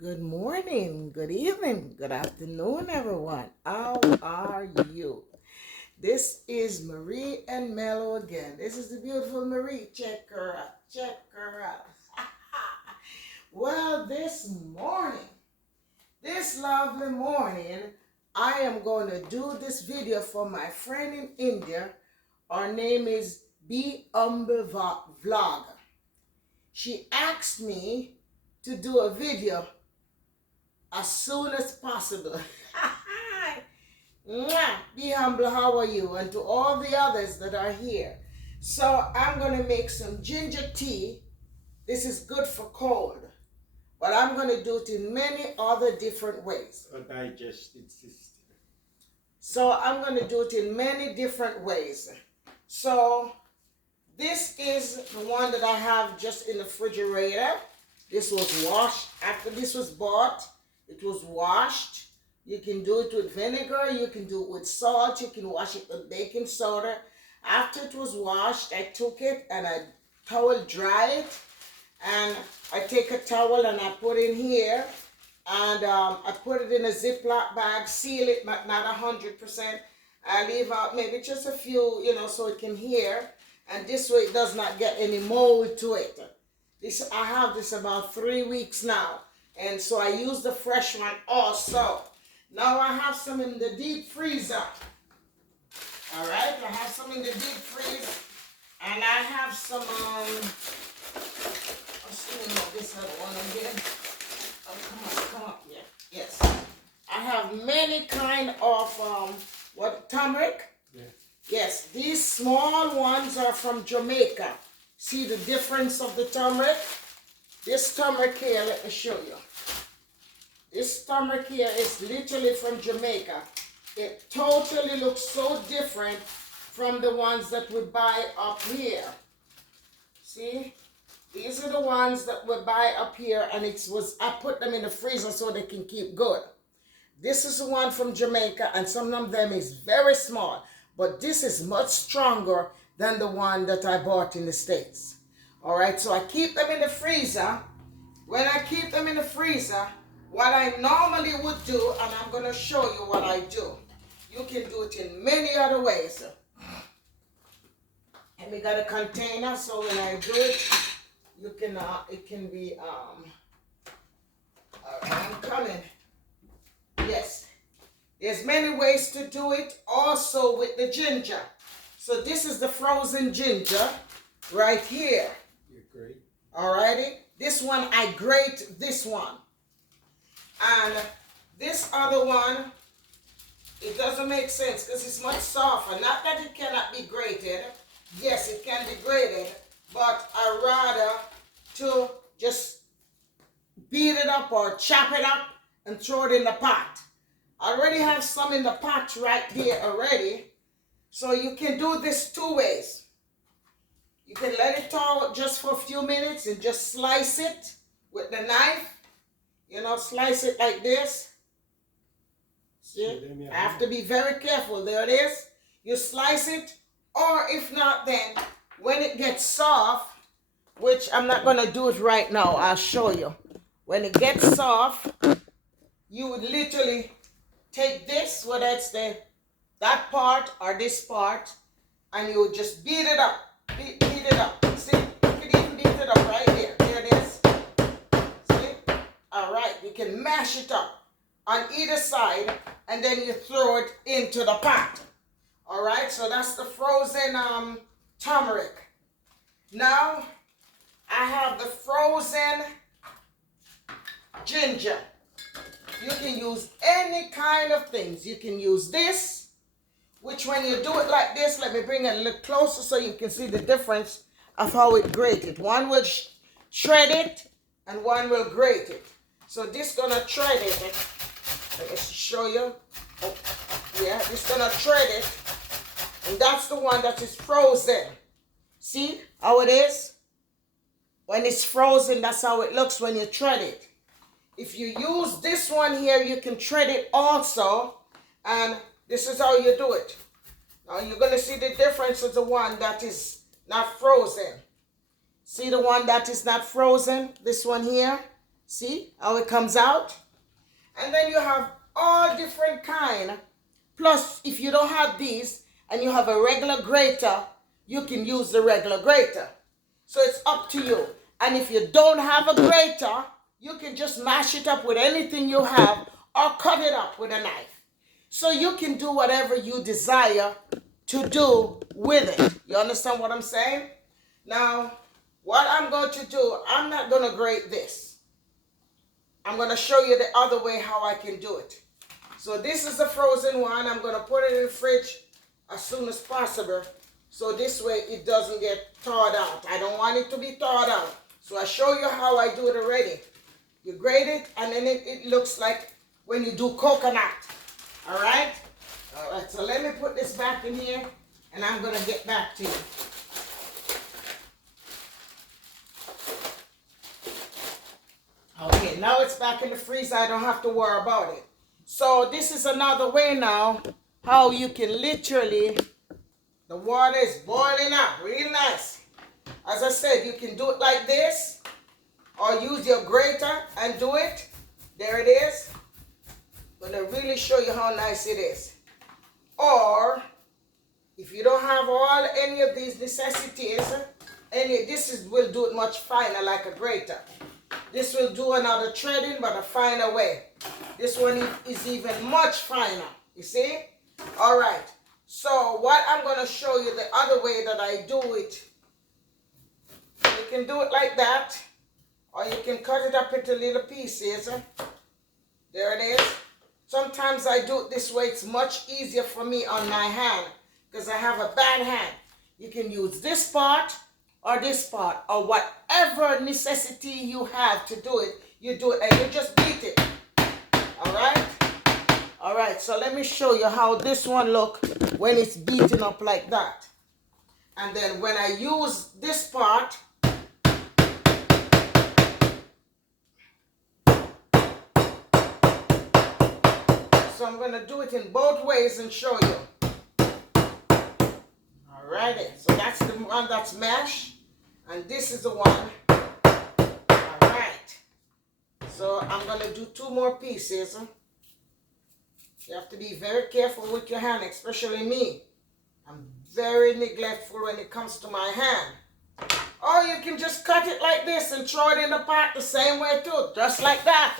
Good morning, good evening, good afternoon, everyone. How are you? This is Marie and Mello again. This is the beautiful Marie. Check her out. Check her out. Well, this lovely morning, I am going to do this video for my friend in India. Her name is Be Humble Vlog. She asked me to do a video as soon as possible. Be humble, how are you? And to all the others that are here. So I'm going to make some ginger tea. This is good for cold. But I'm going to do it in many other different ways. A digestive system. So I'm going to do it in many different ways. So this is the one that I have just in the refrigerator. This was washed. After this was bought, it was washed. You can do it with vinegar. You can do it with salt. You can wash it with baking soda. After it was washed, I took it and I towel dry it. And I take a towel and I put in here. And I put it in a Ziploc bag, seal it, but not 100%. I leave out maybe just a few, so it can hear. And this way it does not get any mold to it. I have this about 3 weeks now. And so I use the fresh one also. Now I have some in the deep freezer. All right, I have some in the deep freeze. And I have some, let's see this other one again. Oh, come on, yeah, yes. I have many kind of, turmeric? Yes. Yes, these small ones are from Jamaica. See the difference of the turmeric? This turmeric here, let me show you. This turmeric here is literally from Jamaica. It totally looks so different from the ones that we buy up here. See? These are the ones that we buy up here, and I put them in the freezer so they can keep good. This is the one from Jamaica, and some of them is very small. But this is much stronger than the one that I bought in the States. All right, so I keep them in the freezer. When I keep them in the freezer, what I normally would do, and I'm going to show you what I do. You can do it in many other ways. And we got a container, so when I do it, it can be, all right, I'm coming. Yes. There's many ways to do it, also with the ginger. So this is the frozen ginger right here. You grate? Alrighty. This one, I grate this one. And this other one, it doesn't make sense because it's much softer. Not that it cannot be grated. Yes, it can be grated. But I rather to just beat it up or chop it up and throw it in the pot. I already have some in the pot right there already. So you can do this two ways. You can let it thaw just for a few minutes and just slice it with the knife. Slice it like this. See? I have to be very careful. There it is. You slice it. Or if not, then when it gets soft, which I'm not going to do it right now. I'll show you. When it gets soft, you would literally take this, whether it's that part or this part, and you would just beat it up. Beat it up. See? You can even beat it up right here. There it is. See? All right. You can mash it up on either side, and then you throw it into the pot. All right. So that's the frozen turmeric. Now, I have the frozen ginger. You can use any kind of things. You can use this, which when you do it like this, let me bring it a little closer so you can see the difference of how it grated. One will shred it and one will grate it. So this gonna shred it. Let me show you. Oh, yeah, this gonna shred it. And that's the one that is frozen. See how it is? When it's frozen, that's how it looks when you shred it. If you use this one here, you can shred it also. And this is how you do it. Now you're going to see the difference of the one that is not frozen. See the one that is not frozen? This one here? See how it comes out? And then you have all different kind. Plus, if you don't have these and you have a regular grater, you can use the regular grater. So it's up to you. And if you don't have a grater, you can just mash it up with anything you have or cut it up with a knife. So you can do whatever you desire to do with it. You understand what I'm saying? Now, what I'm going to do, I'm not going to grate this. I'm going to show you the other way how I can do it. So this is the frozen one. I'm going to put it in the fridge as soon as possible. So this way it doesn't get thawed out. I don't want it to be thawed out. So I show you how I do it already. You grate it and then it looks like when you do coconut. All right? All right, so let me put this back in here and I'm going to get back to you. Okay, now it's back in the freezer. I don't have to worry about it. So this is another way now how you can literally, the water is boiling up real nice. As I said, you can do it like this or use your grater and do it. There it is. I'm going to really show you how nice it is. Or if you don't have any of these necessities, will do it much finer like a grater. This will do another threading, but a finer way. This one is even much finer. You see? All right. So what I'm going to show you the other way that I do it. You can do it like that, or you can cut it up into little pieces. There it is. Sometimes I do it this way. It's much easier for me on my hand because I have a bad hand. You can use this part or this part or whatever necessity you have to do it. You do it and you just beat it. All right? All right, so let me show you how this one look when it's beaten up like that. And then when I use this part, so I'm going to do it in both ways and show you. Alrighty, so that's the one that's mashed, and this is the one. Alright, so I'm going to do 2 more pieces. You have to be very careful with your hand, especially me. I'm very neglectful when it comes to my hand. Or you can just cut it like this and throw it in the pot the same way too, just like that.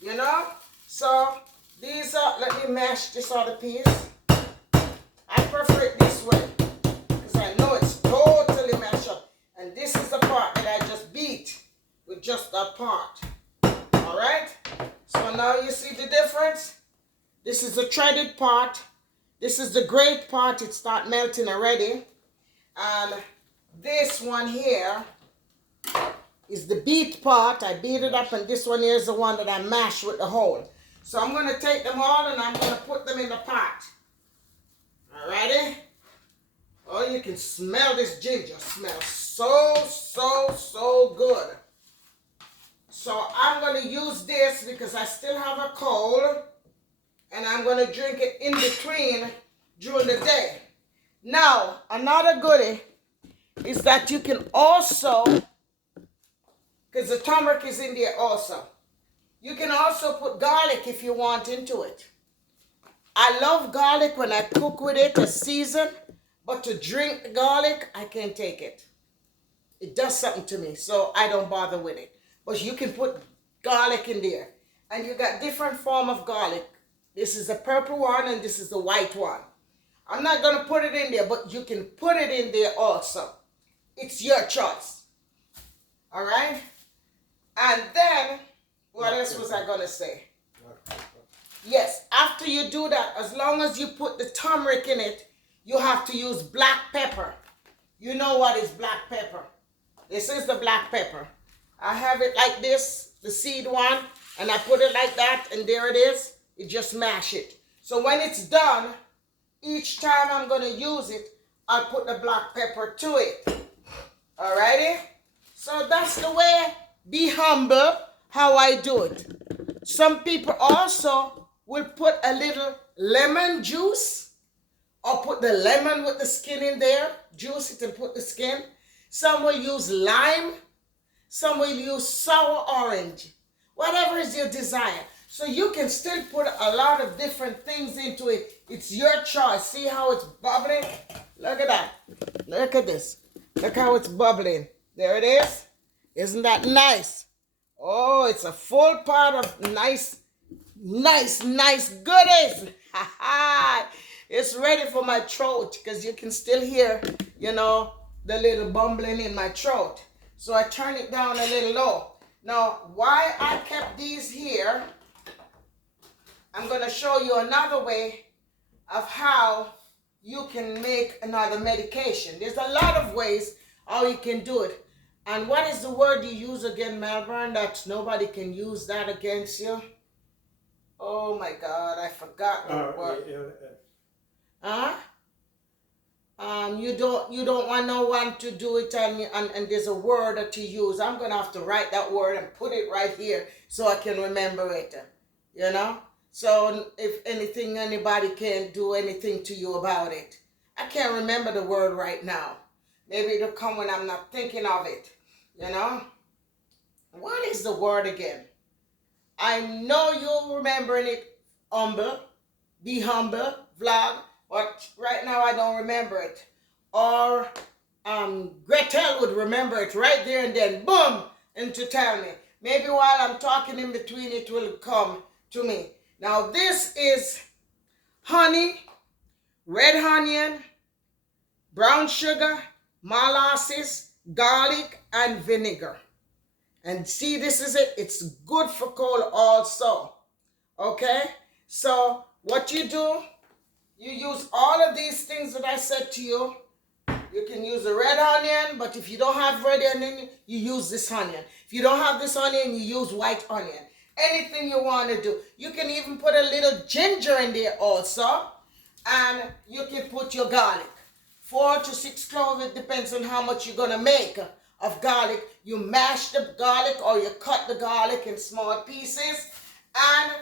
You know? So these are, let me mash this other piece. I prefer it this way because I know it's totally mashed up. And this is the part that I just beat with just that part. All right? So now you see the difference? This is the threaded part. This is the grate part. It start melting already. And this one here is the beat part. I beat it up, and this one here is the one that I mash with the hole. So I'm going to take them all and I'm going to put them in the pot. Alrighty? Oh, you can smell this ginger. Smells so good. So I'm going to use this because I still have a cold. And I'm going to drink it in between during the day. Now, another goodie is that you can also, because the turmeric is in there also, you can also put garlic if you want into it. I love garlic when I cook with it, a season, but to drink the garlic, I can't take it. It does something to me, so I don't bother with it. But you can put garlic in there. And you got different form of garlic. This is the purple one and this is the white one. I'm not going to put it in there, but you can put it in there also. It's your choice. All right? And then, what else was I going to say? Yes, after you do that, as long as you put the turmeric in it, you have to use black pepper. You know what is black pepper. This is the black pepper. I have it like this, the seed one, and I put it like that, and there it is. You just mash it. So when it's done, each time I'm going to use it, I'll put the black pepper to it. Alrighty? So that's the way, be humble, how I do it. Some people also will put a little lemon juice or put the lemon with the skin in there, juice it and put the skin. Some will use lime. Some will use sour orange. whatever is your desire. So you can still put a lot of different things into it. It's your choice. See how it's bubbling? Look at that. Look at this. Look how it's bubbling. There it is. Isn't that nice? Oh, it's a full pot of nice goodies. It's ready for my throat because you can still hear, the little bumbling in my throat. So I turn it down a little low. Now, why I kept these here, I'm going to show you another way of how you can make another medication. There's a lot of ways how you can do it. And what is the word you use again, Melbourne, that nobody can use that against you? Oh my God, I forgot the word. Huh? You don't want no one to do it, and there's a word that you use. I'm gonna have to write that word and put it right here so I can remember it. So if anything, anybody can do anything to you about it. I can't remember the word right now. Maybe it'll come when I'm not thinking of it. What is the word again? I know you're remembering it. Humble. Be humble. Vlog. But right now I don't remember it. Or Gretel would remember it right there and then. Boom! And to tell me. Maybe while I'm talking in between it will come to me. Now this is honey, red onion, brown sugar, molasses, garlic, and vinegar. And see, this is it. It's good for cold also. Okay? So what you do, you use all of these things that I said to you. You can use a red onion, but if you don't have red onion, you use this onion. If you don't have this onion, you use white onion. Anything you want to do. You can even put a little ginger in there also. And you can put your garlic. 4 to 6 cloves, it depends on how much you're going to make of garlic. You mash the garlic or you cut the garlic in small pieces. And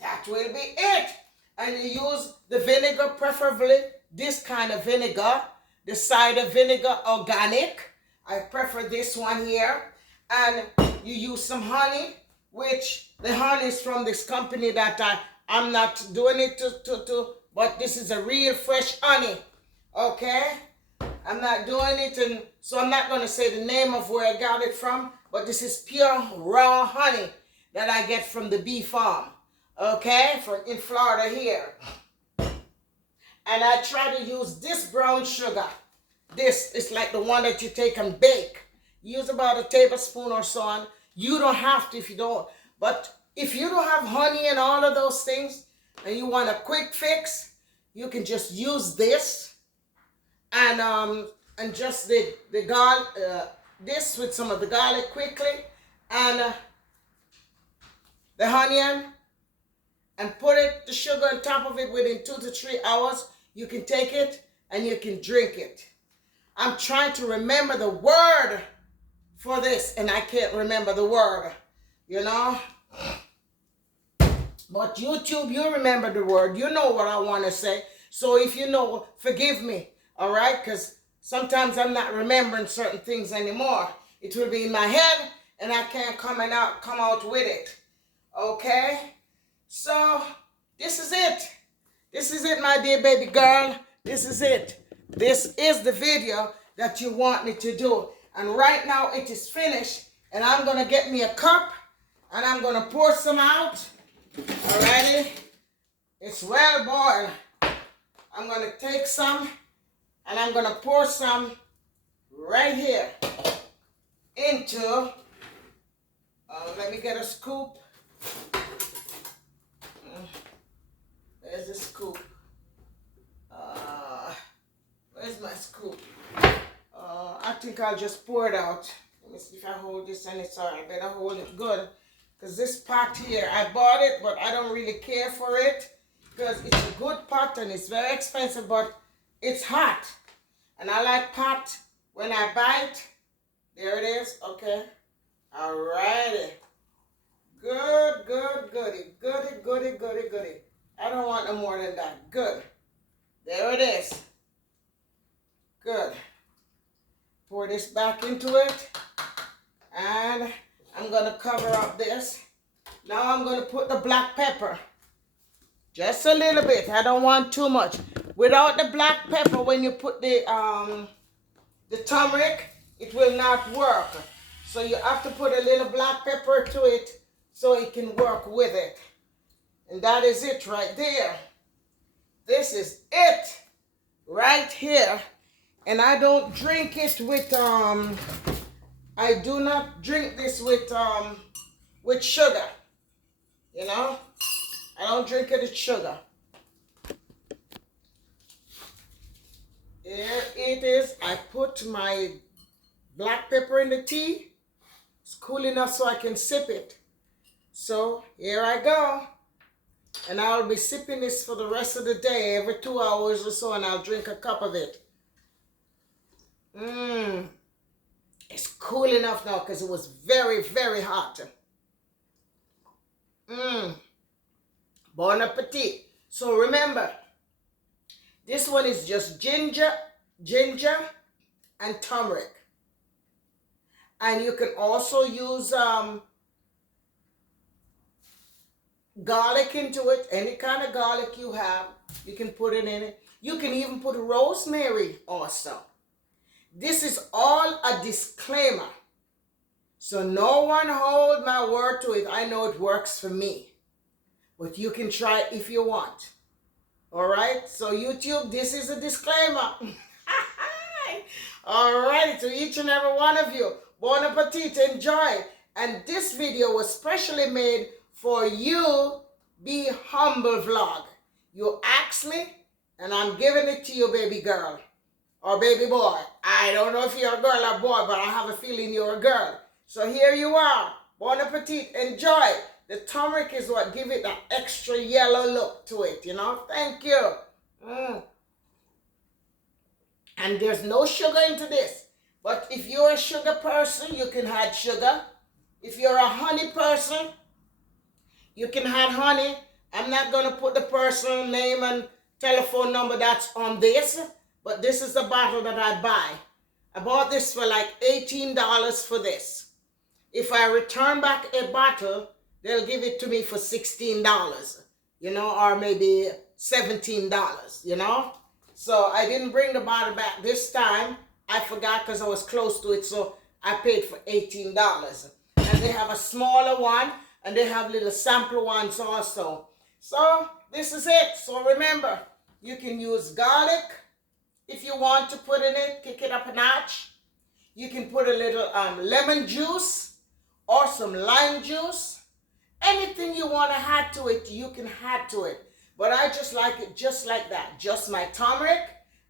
that will be it. And you use the vinegar, preferably this kind of vinegar. The cider vinegar organic. I prefer this one here. And you use some honey, which the honey is from this company that I'm not doing it to, but this is a real fresh honey. Okay? I'm not doing it, and so I'm not going to say the name of where I got it from, but this is pure raw honey that I get from the bee farm. Okay? From in Florida here. And I try to use this brown sugar. This is like the one that you take and bake. Use about a tablespoon or so on. You don't have to if you don't. But if you don't have honey and all of those things, and you want a quick fix, you can just use this. And just the garlic, this with some of the garlic quickly. And the onion. And put the sugar on top of it within 2 to 3 hours. You can take it and you can drink it. I'm trying to remember the word for this, and I can't remember the word, But YouTube, you remember the word. You know what I want to say. So if you know, forgive me, all right? Because sometimes I'm not remembering certain things anymore. It will be in my head, and I can't come out with it, okay? So, this is it. This is it, my dear baby girl. This is it. This is the video that you want me to do. And right now, it is finished. And I'm going to get me a cup. And I'm going to pour some out. Alrighty? It's well boiled. I'm going to take some. And I'm going to pour some right here into, let me get a scoop. There's a scoop. Where's my scoop? I think I'll just pour it out. Let me see if I hold this and it's all right. I better hold it good. Because this pot here, I bought it, but I don't really care for it. Because it's a good pot and it's very expensive, but it's hot. And I like pot when I bite. There it is. Okay. All righty. Good, good, goody. Goody, goody, goody, goody. I don't want no more than that. Good. There it is. Good. Pour this back into it. And I'm going to cover up this. Now I'm going to put the black pepper. Just a little bit. I don't want too much. Without the black pepper, when you put the turmeric, it will not work. So you have to put a little black pepper to it so it can work with it. And that is it right there. This is it right here. And I don't drink it with I do not drink this with sugar. You know? I don't drink it with sugar. Here it is. I put my black pepper in the tea. It's cool enough so I can sip it. So here I go. And I'll be sipping this for the rest of the day, every 2 hours or so, and I'll drink a cup of it. It's cool enough now because it was very, very hot. Bon appetit. So remember, this one is just ginger, and turmeric. And you can also use garlic into it. Any kind of garlic you have, you can put it in it. You can even put rosemary also. This is all a disclaimer. So no one hold my word to it. I know it works for me. But you can try it if you want. All right? So YouTube, this is a disclaimer. All right, to each and every one of you. Bon appetit, enjoy. And this video was specially made for you, Be Humble vlog. You asked me, and I'm giving it to you, baby girl. Or baby boy. I don't know if you're a girl or boy, but I have a feeling you're a girl. So here you are. Bon appetit. Enjoy. The turmeric is what give it that extra yellow look to it, you know. Thank you. And there's no sugar into this. But if you're a sugar person, you can add sugar. If you're a honey person, you can add honey. I'm not going to put the person's name and telephone number that's on this. But this is the bottle that I buy. I bought this for like $18 for this. If I return back a bottle, they'll give it to me for $16, you know, or maybe $17, you know. So I didn't bring the bottle back this time. I forgot because I was close to it, so I paid for $18. And they have a smaller one, and they have little sample ones also. So this is it. So remember, you can use garlic if you want to put in it, kick it up a notch. You can put a little lemon juice or some lime juice. Anything you want to add to it, you can add to it. But I just like it just like that. Just my turmeric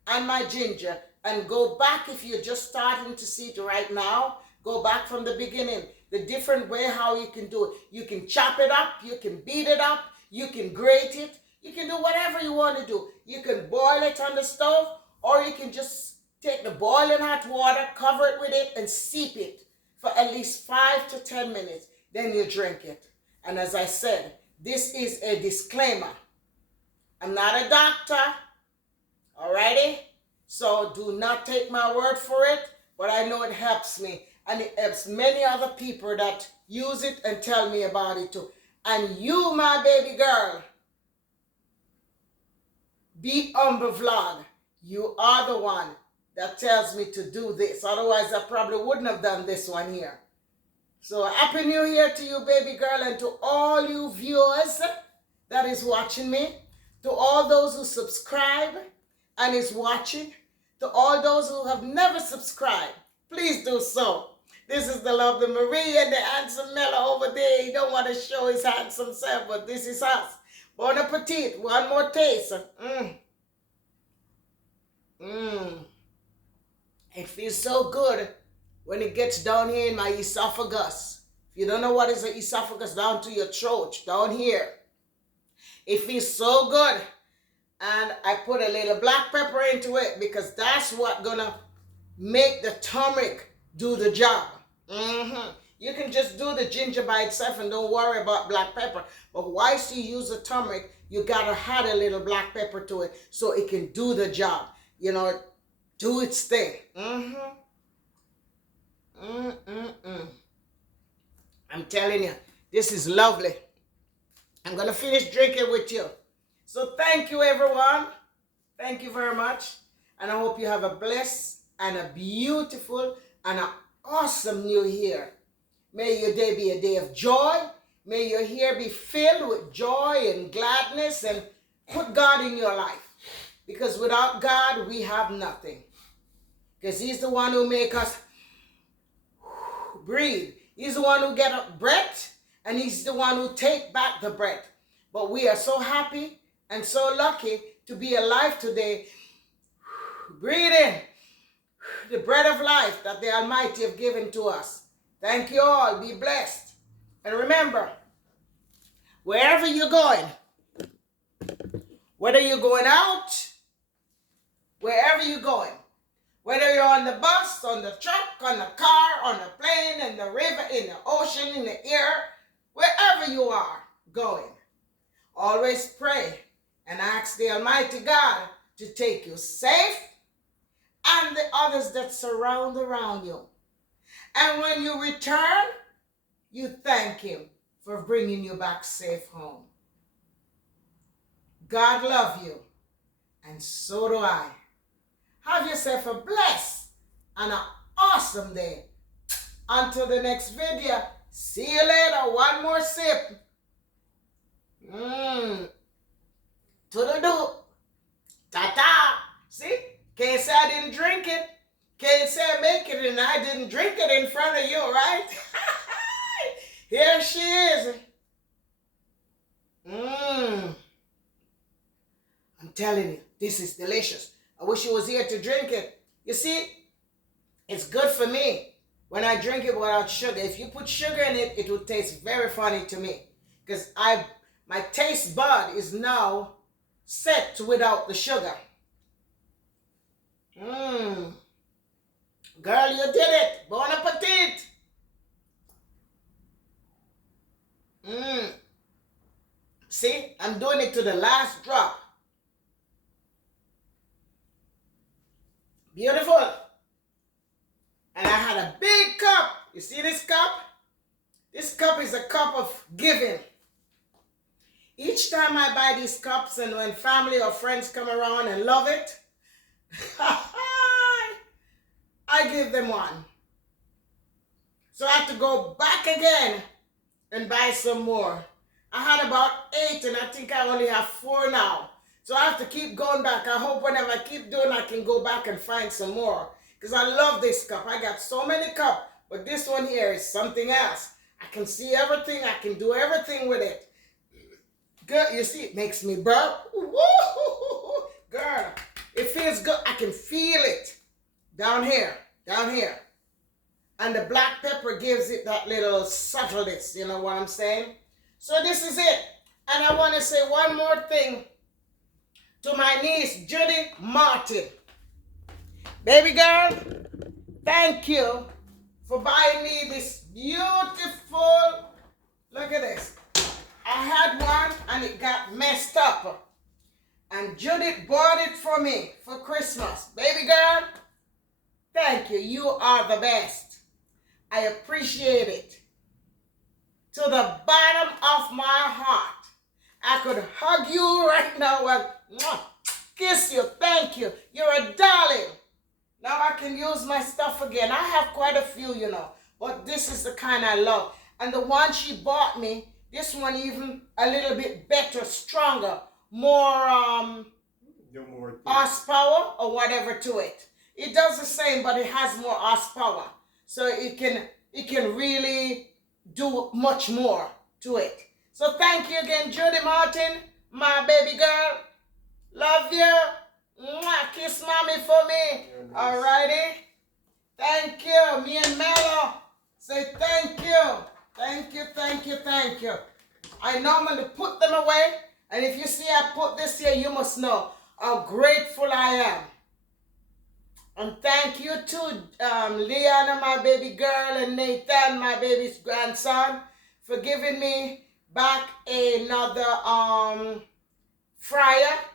and my ginger. And go back if you're just starting to see it right now. Go back from the beginning. The different way how you can do it. You can chop it up. You can beat it up. You can grate it. You can do whatever you want to do. You can boil it on the stove. Or you can just take the boiling hot water, cover it with it, and steep it for at least 5 to 10 minutes. Then you drink it. And as I said, this is a disclaimer. I'm not a doctor, alrighty? So do not take my word for it, but I know it helps me. And it helps many other people that use it and tell me about it too. And you, my baby girl, Be Humble vlog, you are the one that tells me to do this. Otherwise, I probably wouldn't have done this one here. So Happy New Year to you, baby girl, and to all you viewers that is watching me, to all those who subscribe and is watching, to all those who have never subscribed, please do so. This is the lovely Marie and the handsome Mella over there. He don't want to show his handsome self, but this is us. Bon appetit. One more taste. It feels so good when it gets down here in my esophagus. If you don't know what is the esophagus, down to your throat, down here. It feels so good. And I put a little black pepper into it because that's what's gonna make the turmeric do the job. You can just do the ginger by itself and don't worry about black pepper. But once you use the turmeric, you gotta add a little black pepper to it so it can do the job. You know, do its thing. I'm telling you, this is lovely. I'm going to finish drinking with you. So thank you, everyone. Thank you very much. And I hope you have a blessed and a beautiful and an awesome new year. May your day be a day of joy. May your year be filled with joy and gladness, and put God in your life. Because without God, we have nothing. Because He's the one who makes us breathe. He's the one who get a breath, and He's the one who take back the breath. But we are so happy and so lucky to be alive today. Breathe in the breath of life that the Almighty have given to us. Thank you all. Be blessed. And remember, wherever you're going, whether you're going out, wherever you're going, whether you're on the bus, on the truck, on the car, on the plane, in the river, in the ocean, in the air, wherever you are going, always pray and ask the Almighty God to take you safe and the others that surround around you. And when you return, you thank Him for bringing you back safe home. God love you, and so do I. Have yourself a blessed and an awesome day. Until the next video, see you later. One more sip. To-do-do. Ta-ta. See? Can't say I didn't drink it. Can't say I make it and I didn't drink it in front of you, right? Here she is. I'm telling you, this is delicious. I wish you was here to drink it. You see, it's good for me when I drink it without sugar. If you put sugar in it, it will taste very funny to me. Because my taste bud is now set without the sugar. Girl, you did it. Bon appetit. See, I'm doing it to the last drop. Beautiful. And I had a big cup. You see this cup? This cup is a cup of giving. Each time I buy these cups, and when family or friends come around and love it, I give them one. So I have to go back again and buy some more. I had about 8 and I think I only have 4 now. So I have to keep going back. I hope whenever I keep doing, I can go back and find some more. Because I love this cup. I got so many cups. But this one here is something else. I can see everything. I can do everything with it. Girl, you see, it makes me burp. Woo! Girl, it feels good. I can feel it. Down here. Down here. And the black pepper gives it that little subtleness. You know what I'm saying? So this is it. And I want to say one more thing to my niece, Judy Martin. Baby girl, thank you for buying me this beautiful, look at this. I had one and it got messed up. And Judith bought it for me for Christmas. Baby girl, thank you. You are the best. I appreciate it. To the bottom of my heart. I could hug you right now and kiss you. Thank you. You're a darling. Now I can use my stuff again. I have quite a few, you know. But this is the kind I love. And the one she bought me, this one even a little bit better, stronger, more horsepower or whatever to it. It does the same, but it has more horsepower. So it can really do much more to it. So thank you again, Judy Martin, my baby girl. Love you. Mwah, kiss mommy for me. Alrighty. Thank you. Me and Mello say thank you. Thank you, thank you, thank you. I normally put them away. And if you see I put this here, you must know how grateful I am. And thank you to Leanna, my baby girl, and Nathan, my baby's grandson, for giving me back another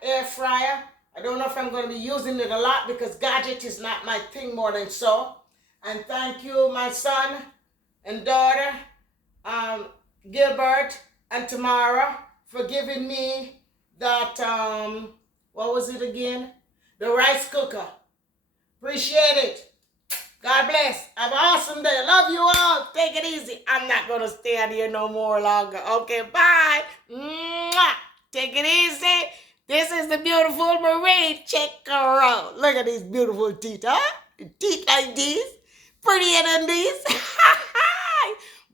air fryer. I don't know if I'm going to be using it a lot because gadget is not my thing more than so. And thank you, my son and daughter, Gilbert and Tamara, for giving me that, what was it again? The rice cooker. Appreciate it. God bless. Have an awesome day. Love you all. Take it easy. I'm not going to stay out here no more longer. Okay, bye. Mwah. Take it easy. This is the beautiful Marie. Check her out. Look at these beautiful teeth, huh? Teeth like these. Prettier than these.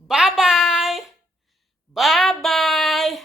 Bye-bye. Bye-bye.